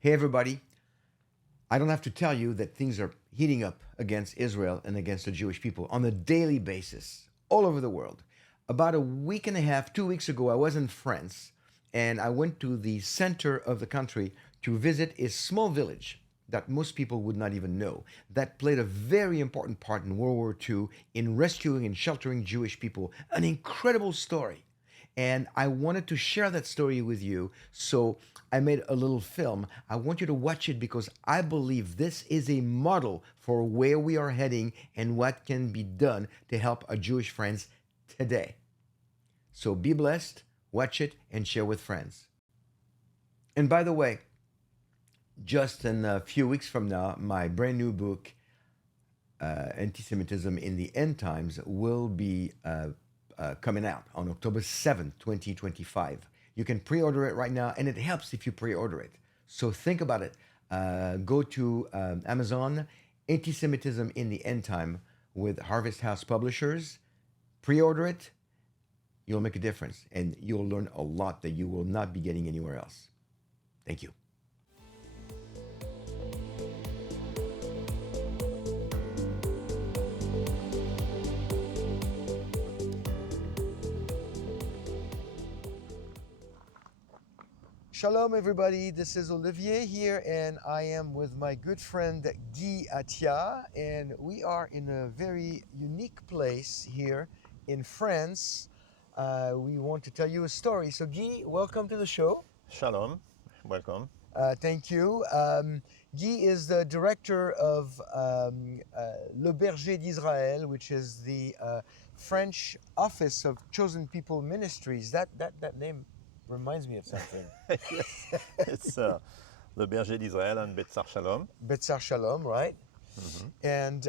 Hey, everybody. I don't have to tell you that things are heating up against Israel and against the Jewish people on a daily basis all over the world. About a week and a half, 2 weeks ago, I was in France and I went to the center of the country to visit a small village that most people would not even know that played a very important part in World War II in rescuing and sheltering Jewish people. An incredible story. And I wanted to share that story with you. So I made a little film. I want you to watch it because I believe this is a model for where we are heading and what can be done to help our Jewish friends today. So be blessed, watch it, and share with friends. And by the way, just in a few weeks from now, my brand new book, Antisemitism in the End Times, will be coming out on October 7th, 2025. You can pre-order it right now, and it helps if you pre-order it. So think about it. Go to Amazon, Antisemitism in the End Time with Harvest House Publishers. Pre-order it. You'll make a difference, and you'll learn a lot that you will not be getting anywhere else. Thank you. Shalom, everybody. This is Olivier here, and I am with my good friend Guy Athia, and we are in a very unique place here in France. We want to tell you a story. So, Guy, welcome to the show. Shalom, welcome. Thank you. Guy is the director of Le Berger-d'Israel, which is the French office of Chosen People Ministries. That name reminds me of something. Yes, it's Le bergerdisrael and Betzar Shalom. Betzar Shalom, right? Mhm. And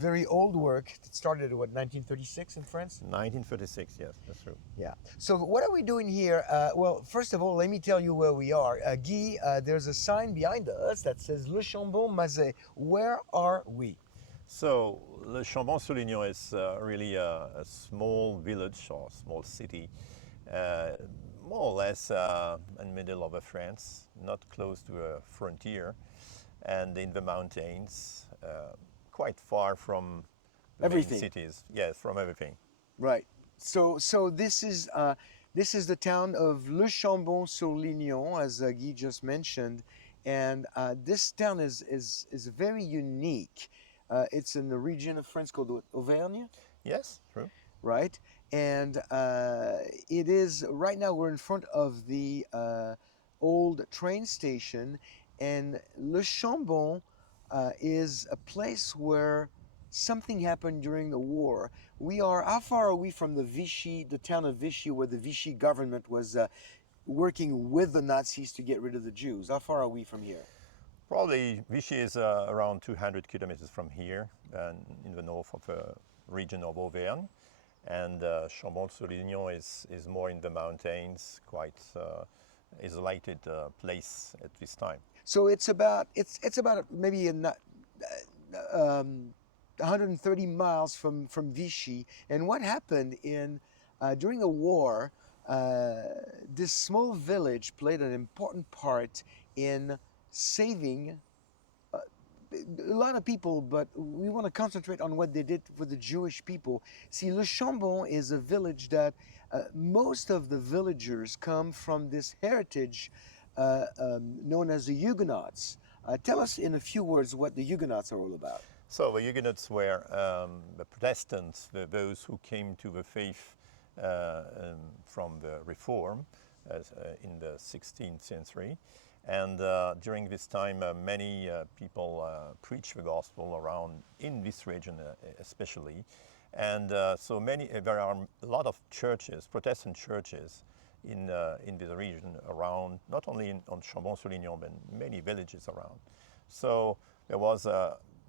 very old work that started in what, 1936 in France? 1936, yes, that's true. Yeah. So what are we doing here? Well, first of all, let me tell you where we are. Guy, there's a sign behind us that says Le Chambon-Mazet. Where are we? So, Le Chambon-sur-Lignon is really a small village or small city, uh, more or less in the middle of France, not close to a frontier, and in the mountains, quite far from the Everything. main cities. Yes, from everything. Right. So this is the town of Le Chambon-sur-Lignon, as Guy just mentioned, and this town is very unique. It's in the region of France called Auvergne, Yes, true. right? And it is right now we're in front of the old train station, and Le Chambon is a place where something happened during the war. How far are we from the town of Vichy, where the Vichy government was working with the Nazis to get rid of the Jews? How far are we from here? Probably Vichy is around 200 kilometers from here, and in the north of the region of Auvergne. And Chambon-sur-Lignon is more in the mountains, quite isolated place at this time. So it's about maybe 130 miles from Vichy. And what happened during the war? This small village played an important part in saving a lot of people, but we want to concentrate on what they did for the Jewish people. See, Le Chambon is a village that most of the villagers come from this heritage known as the Huguenots. Tell us in a few words what the Huguenots are all about. So the Huguenots were the Protestants, those who came to the faith from the Reform in the 16th century. And during this time, many people preach the gospel around in this region, especially. And there are a lot of churches, Protestant churches, in this region around, not only on Chambon-sur-Lignon, but many villages around. So there was,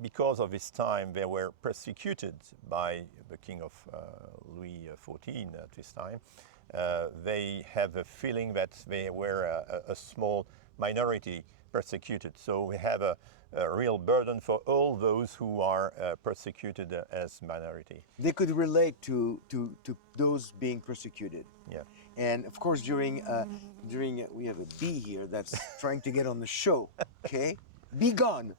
because of this time, they were persecuted by the king of Louis XIV at this time. They have a feeling that they were a small minority persecuted. So we have a real burden for all those who are persecuted as minority. They could relate to those being persecuted. Yeah. And of course, during we have a bee here that's trying to get on the show. Okay, be gone,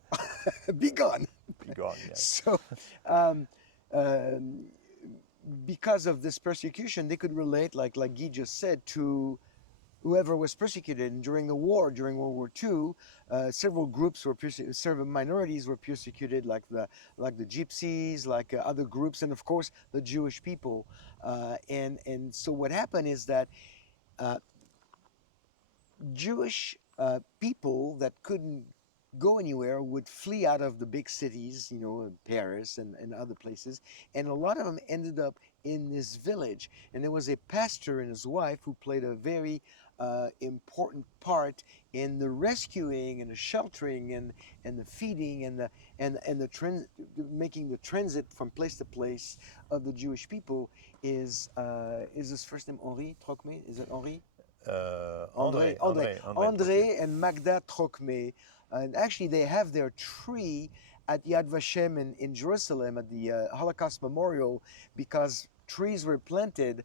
be gone. Be gone, yes. So, um, um, because of this persecution, they could relate, like Guy just said, to whoever was persecuted. And during the war, during World War II, several groups were several minorities were persecuted, like the Gypsies, like other groups, and of course the Jewish people. And so what happened is that uh, Jewish people that couldn't go anywhere would flee out of the big cities, Paris and other places. And a lot of them ended up in this village. And there was a pastor and his wife who played a very important part in the rescuing and the sheltering and the feeding and making the transit from place to place of the Jewish people. Is his first name Henri Trocmé? Is it Henri? André and Magda Trocmé. And actually, they have their tree at Yad Vashem in Jerusalem at the Holocaust Memorial, because trees were planted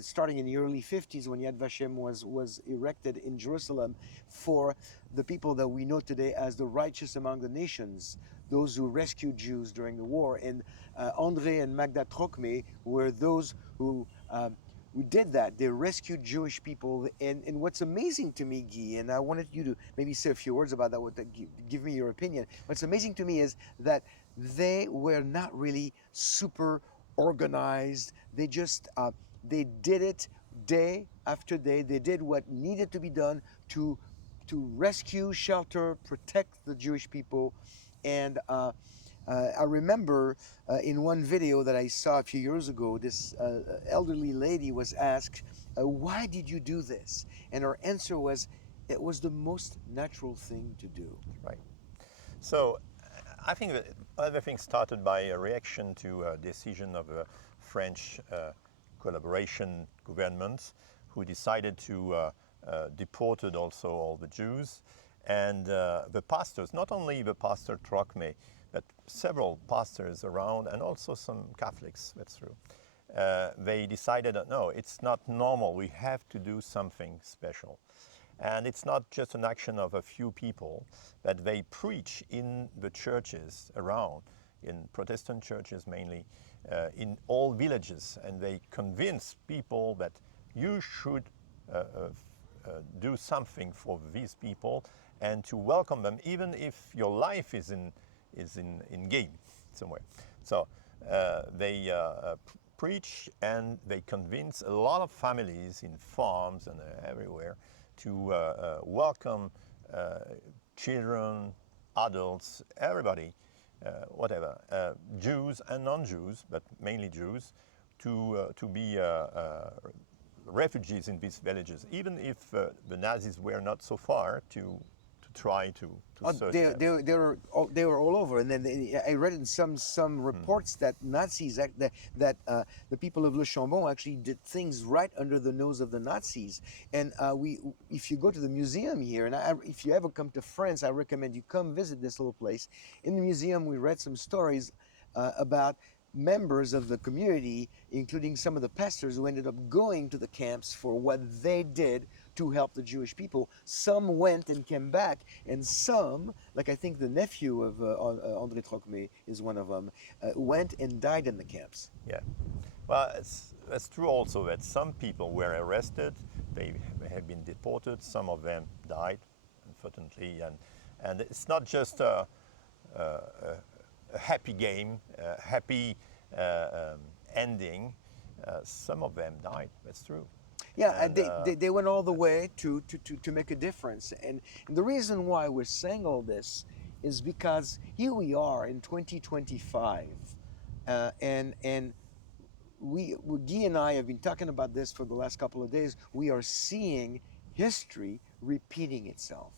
starting in the early 50s when Yad Vashem was erected in Jerusalem for the people that we know today as the righteous among the nations, those who rescued Jews during the war. And André and Magda Trocmé were those who did that. They rescued Jewish people. And what's amazing to me, Guy, and I wanted you to maybe say a few words about that, give me your opinion. What's amazing to me is that they were not really super organized. They just, they did it day after day. They did what needed to be done to rescue, shelter, protect the Jewish people. And I remember in one video that I saw a few years ago, this elderly lady was asked, why did you do this? And her answer was, it was the most natural thing to do. Right. So I think that everything started by a reaction to a decision of a French collaboration government who decided to deported also all the Jews. And the pastors, not only the pastor Trocmé, but several pastors around, and also some Catholics, that's true. They decided that no, it's not normal, we have to do something special. And it's not just an action of a few people, but they preach in the churches around, in Protestant churches mainly, in all villages, and they convince people that you should do something for these people and to welcome them, even if your life is in game somewhere. So they preach and they convince a lot of families in farms and everywhere to welcome children, adults, everybody, whatever, Jews and non-Jews, but mainly Jews, to be refugees in these villages, even if the Nazis were not so far to try to search them. They were all over, and then I read in some reports that Nazis that the people of Le Chambon actually did things right under the nose of the Nazis. And if you go to the museum here, and if you ever come to France, I recommend you come visit this little place. In the museum, we read some stories about members of the community, including some of the pastors, who ended up going to the camps for what they did to help the Jewish people. Some went and came back, and some, like I think the nephew of André Trocmé is one of them, went and died in the camps. Yeah, well, it's true also that some people were arrested, they have been deported, some of them died, unfortunately, and it's not just a happy game, a happy ending. Some of them died, that's true. Yeah, and they went all the way to make a difference. And the reason why we're saying all this is because here we are in 2025, and Guy and I have been talking about this for the last couple of days. We are seeing history repeating itself.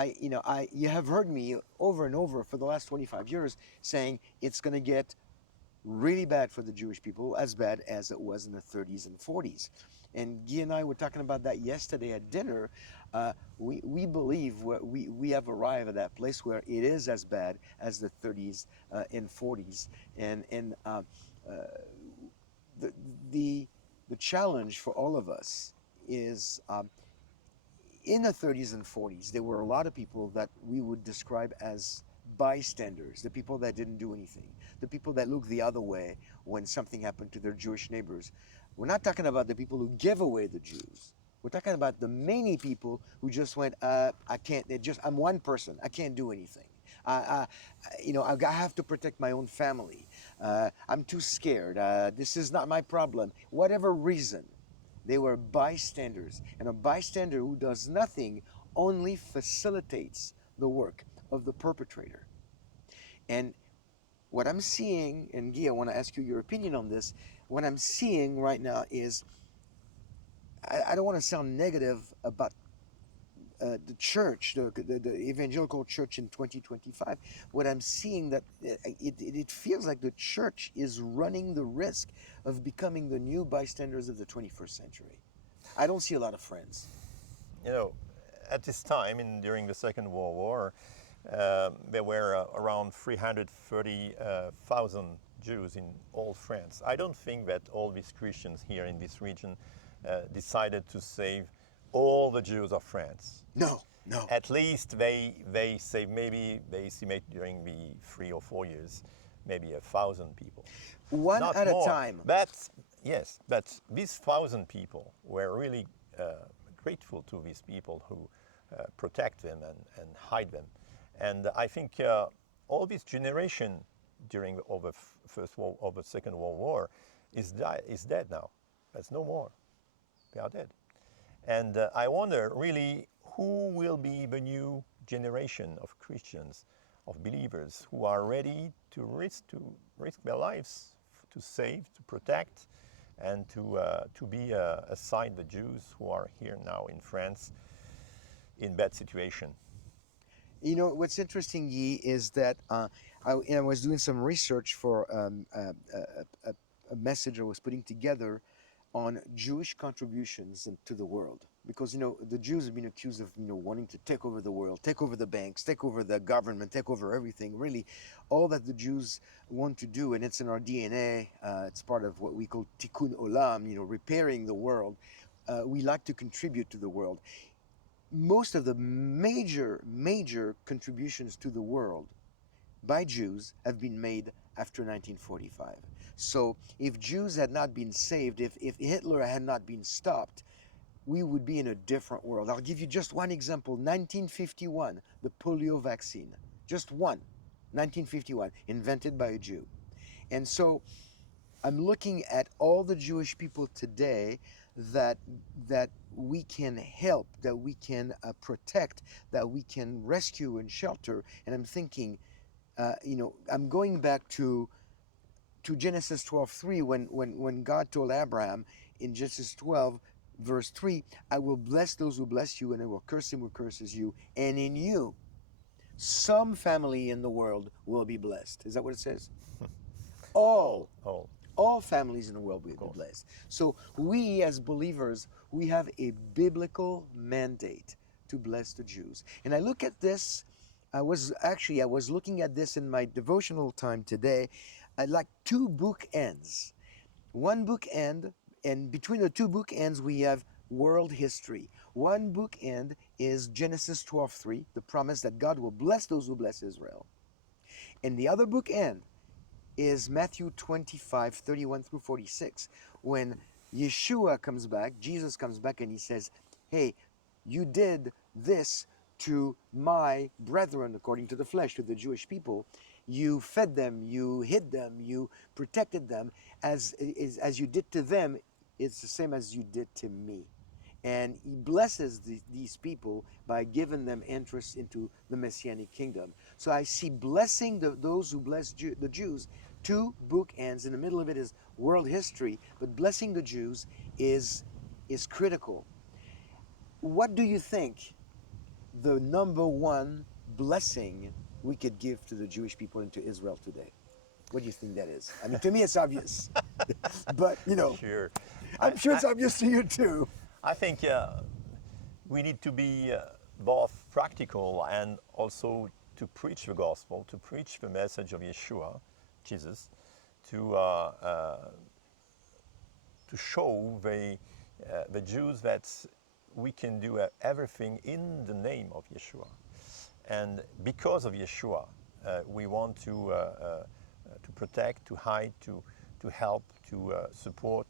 You have heard me over and over for the last 25 years saying it's going to get really bad for the Jewish people, as bad as it was in the 30s and 40s. And Guy and I were talking about that yesterday at dinner. We believe we have arrived at that place where it is as bad as the 30s and 40s. And the the challenge for all of us is in the 30s and 40s, there were a lot of people that we would describe as bystanders, the people that didn't do anything, the people that looked the other way when something happened to their Jewish neighbors. We're not talking about the people who give away the Jews. We're talking about the many people who just went, I can't, I'm one person, I can't do anything. I have to protect my own family. I'm too scared. This is not my problem. Whatever reason, they were bystanders. And a bystander who does nothing only facilitates the work of the perpetrator. And what I'm seeing, and Guy, I want to ask you your opinion on this. What I'm seeing right now is, I don't want to sound negative about the church, the evangelical church in 2025. What I'm seeing that it feels like the church is running the risk of becoming the new bystanders of the 21st century. I don't see a lot of friends. You know, at this time, during the Second World War, there were around 330,000 Jews in all France. I don't think that all these Christians here in this region decided to save all the Jews of France. No. At least they saved, maybe they estimate during the 3 or 4 years, maybe 1,000 people. One Not at more. a time. Yes, but these 1,000 people were really grateful to these people who protect them and hide them. And I think all this generation during the Second World War is dead now. There's no more. They are dead. And I wonder really who will be the new generation of Christians, of believers who are ready to risk their lives to save, to protect, and to be aside the Jews who are here now in France in bad situation. You know, what's interesting, Yi, is that I was doing some research for a message I was putting together on Jewish contributions to the world. Because, the Jews have been accused of, wanting to take over the world, take over the banks, take over the government, take over everything. Really, all that the Jews want to do, and it's in our DNA, it's part of what we call tikkun olam, repairing the world. We like to contribute to the world. Most of the major contributions to the world by Jews have been made after 1945. So if Jews had not been saved, if Hitler had not been stopped, we would be in a different world. I'll give you just one example. 1951, the polio vaccine. Just one. 1951, invented by a Jew. And so I'm looking at all the Jewish people today that we can help, that we can protect, that we can rescue and shelter. And I'm thinking, I'm going back to Genesis 12:3 when God told Abraham in Genesis 12 verse 3, I will bless those who bless you and I will curse him who curses you, and in you some family in the world will be blessed. Is that what it says? All families in the world will be blessed. So we as believers, we have a biblical mandate to bless the Jews. And I look at this, I was looking at this in my devotional time today. I like two bookends. One bookend, and between the two bookends we have world history. One bookend is Genesis 12:3, the promise that God will bless those who bless Israel. And the other bookend is Matthew 25:31 through 46, when Yeshua comes back, Jesus comes back, and he says, hey, you did this to my brethren according to the flesh, to the Jewish people. You fed them, you hid them, you protected them. As you did to them, it's the same as you did to me. And he blesses these people by giving them interest into the Messianic kingdom. So I see blessing those who bless the Jews. Two bookends. In the middle of it is world history, but blessing the Jews is critical. What do you think the number one blessing we could give to the Jewish people and to Israel today? What do you think that is? I mean, to me it's obvious, but Sure. I'm sure it's obvious to you too. I think we need to be both practical and also to preach the gospel, to preach the message of Yeshua, Jesus, to to show the Jews that we can do everything in the name of Yeshua. And because of Yeshua, we want to protect, to hide, to help, to support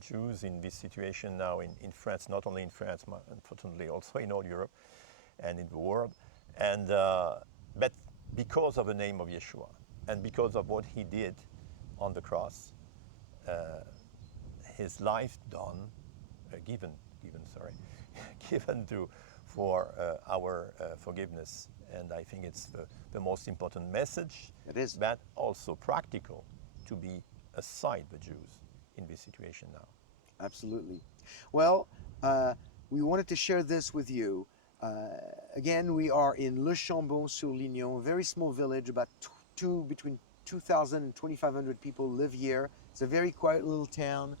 Jews in this situation now in France, not only in France, but unfortunately also in all Europe and in the world. And but because of the name of Yeshua and because of what he did on the cross, his life done, given, given for our forgiveness. And I think it's the most important message. It is. But also practical to be aside the Jews in this situation now. Absolutely. Well, we wanted to share this with you. Again, we are in Le Chambon-sur-Lignon, a very small village, about between 2,000 and 2,500 people live here. It's a very quiet little town.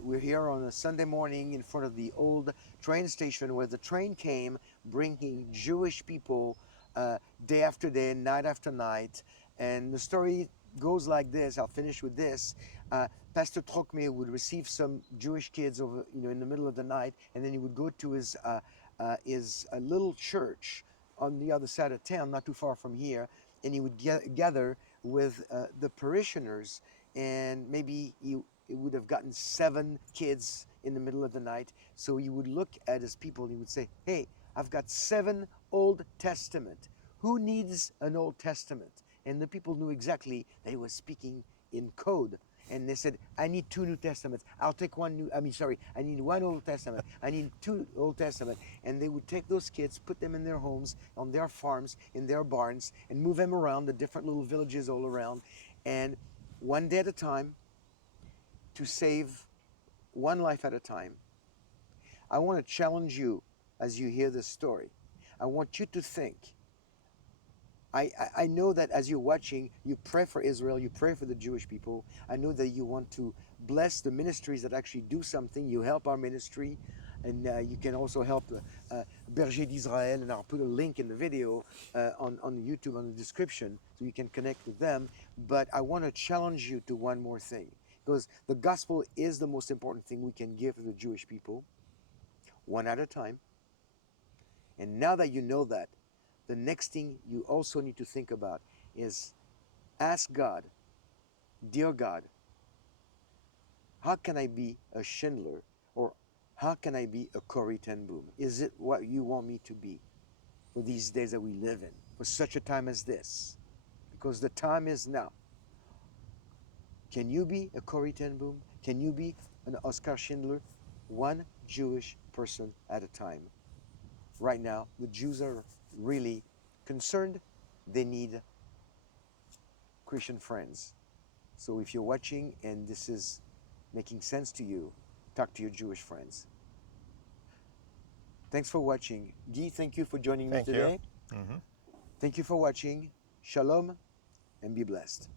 We're here on a Sunday morning in front of the old train station where the train came bringing Jewish people day after day, night after night. And the story goes like this. I'll finish with this. Pastor Trocmé would receive some Jewish kids over, in the middle of the night, and then he would go to his little church on the other side of town, not too far from here, and he would gather with the parishioners, and maybe he would have gotten 7 kids in the middle of the night. So he would look at his people and he would say, "Hey, I've got 7 Old Testament. Who needs an Old Testament?" And the people knew exactly that he was speaking in code. And they said, "I need 2 New Testaments. I'll take I need 1 Old Testament. I need 2 Old Testament." And they would take those kids, put them in their homes, on their farms, in their barns, and move them around the different little villages all around. And one day at a time, to save one life at a time. I want to challenge you as you hear this story. I want you to think. I know that as you're watching, you pray for Israel, you pray for the Jewish people. I know that you want to bless the ministries that actually do something. You help our ministry, and you can also help bergerdisrael, and I'll put a link in the video on YouTube on the description so you can connect with them. But I want to challenge you to one more thing, because the gospel is the most important thing we can give to the Jewish people, one at a time. And now that you know that, the next thing you also need to think about is ask God, "Dear God, how can I be a Schindler, or how can I be a Corrie ten Boom? Is it what you want me to be for these days that we live in, for such a time as this? Because the time is now." Can you be a Corrie ten Boom? Can you be an Oskar Schindler? One Jewish person at a time. Right now, the Jews are really concerned. They need Christian friends. So if you're watching and this is making sense to you, talk to your Jewish friends. Thanks for watching. Guy, thank you for joining me today. Mm-hmm. Thank you for watching. Shalom, and be blessed.